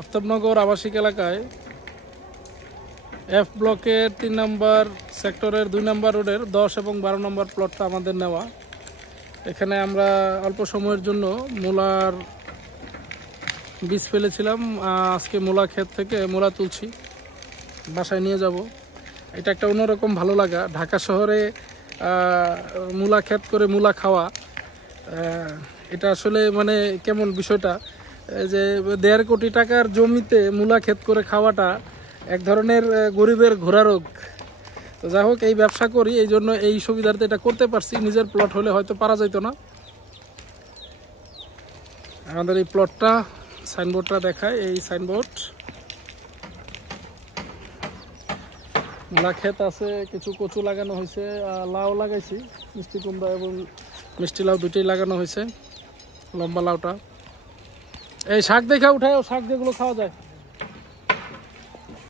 আফতাবনগর আবাসিক এলাকায় এফ ব্লকের ৩ নম্বর সেক্টরের ২ নম্বর রোডের ১০ এবং ১২ নম্বর প্লটটা আমাদের নেওয়া। এখানে আমরা অল্প সময়ের জন্য মূলার বীজ ফেলেছিলাম। আজকে মূলা ক্ষেত থেকে মূলা তুলছি, বাসায় নিয়ে যাব। এটা একটা অন্যরকম ভালো লাগা। ঢাকা শহরে মূলা ক্ষেত করে মূলা খাওয়া, এটা আসলে মানে কেমন বিষয়টা, যে ১.৫ কোটি টাকার জমিতে মূলা ক্ষেত করে খাওয়াটা এক ধরনের গরিবের ঘোড়া রোগ। তো যাই হোক, এই ব্যবসা করি, এই জন্য এই সুবিধাতে এটা করতে পারছি। নিজের প্লট হলে হয়তো পারা যেত না। আমাদের এই প্লটটা, সাইনবোর্ডটা দেখায়, এই সাইনবোর্ড। মূলা ক্ষেত আছে, কিছু কচু লাগানো হয়েছে, লাউ লাগাইছি, মিষ্টি কুমড়া এবং মিষ্টি লাউ দুটোই লাগানো হয়েছে। লম্বা লাউটা, এই শাক দেখা উঠায়, শাক যেগুলো খাওয়া যায়।